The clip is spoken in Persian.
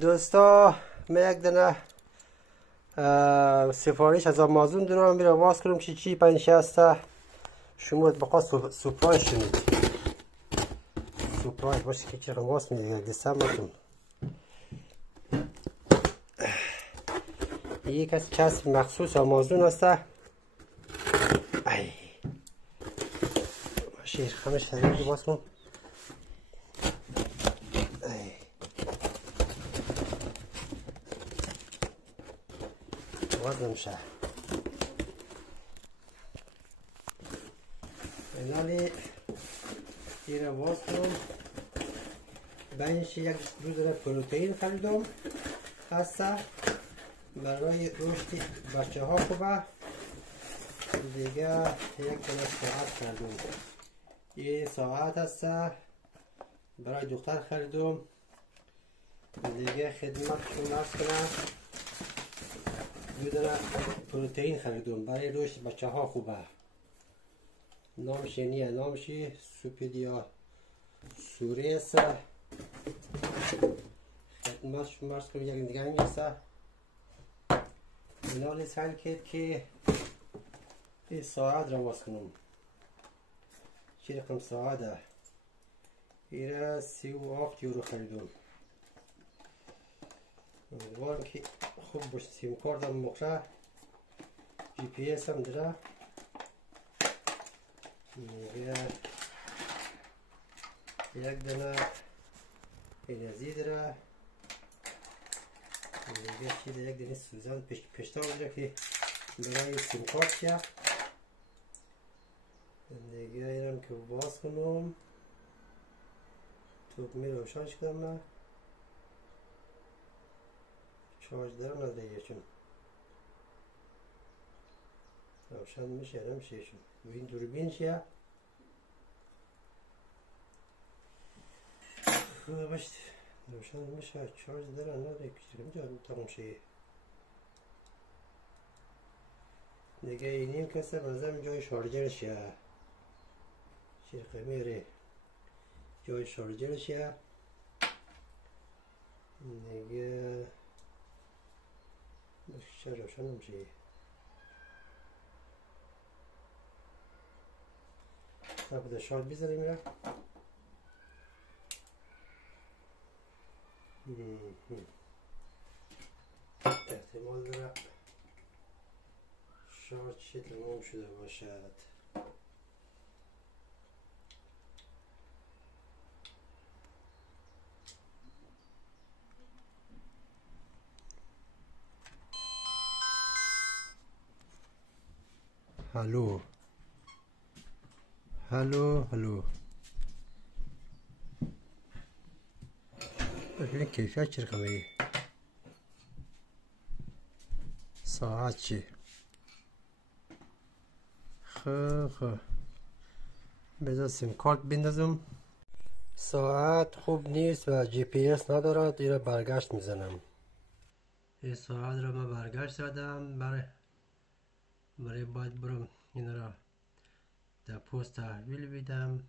دوستا من یک دنه سفارش از آمازون دارم میره واس کنم چی پنج هسته شما بقا سپرایز شنید سپرایز باشه که چرا واس میده یک دستم باتون یک از کسب مخصوص آمازون هسته ای شیر خمش شدید باز کنم باز نمیشه اینالی این رو باز کنم بینش یک دو پروتئین خریدم هسته برای رشد بچه ها خوبه دیگه یک دونه ساعت خریدم یه ساعت هسته برای دختر خریدم دیگه خدمتشون عرض کنم دو دونه پروتئین خریدم برای رشد بچه ها خوبه نامش نیه نامش سوپیدیا سوری است خدمتشون عرض کنم یک دیگه همی است اینا سعی کرد که این ساعت را باز کنم چه رقم ساعته این را 37 یورو خریدم امیدوارم که خوب باشه سیم کارتم مقره جی پی اس هم داره دیگه یک دونه انرژی داره دیگه چیز یک دونه سوزن پشتا داره که برای سیم کارت چیه دیگه اینم که باز کنم توب می روشنش کنم نه چارج دارم نداره چون روشن میشه نمیشه چون این دوربین چیه باشه روشن میشه چارج دارم نداره کسی کجا تموم شه دیگه اینیم کسه بنظرم جای شارجرشه چرخه میره جای شارجرشه دیگه چرا روشن نمیشه بوده شارژ بذاریم میره احتمال داره شارژ تمام شده باشد هلو هلو هلو ببین کیفیت چه رقمه ساعت چی خب بذار سیم کارت بندازم ساعت خوب نیست و جی پی اس ندارد این را برگشت میزنم این ساعت را من برگشت زدم برای باید برم این را در پست تحویل بدم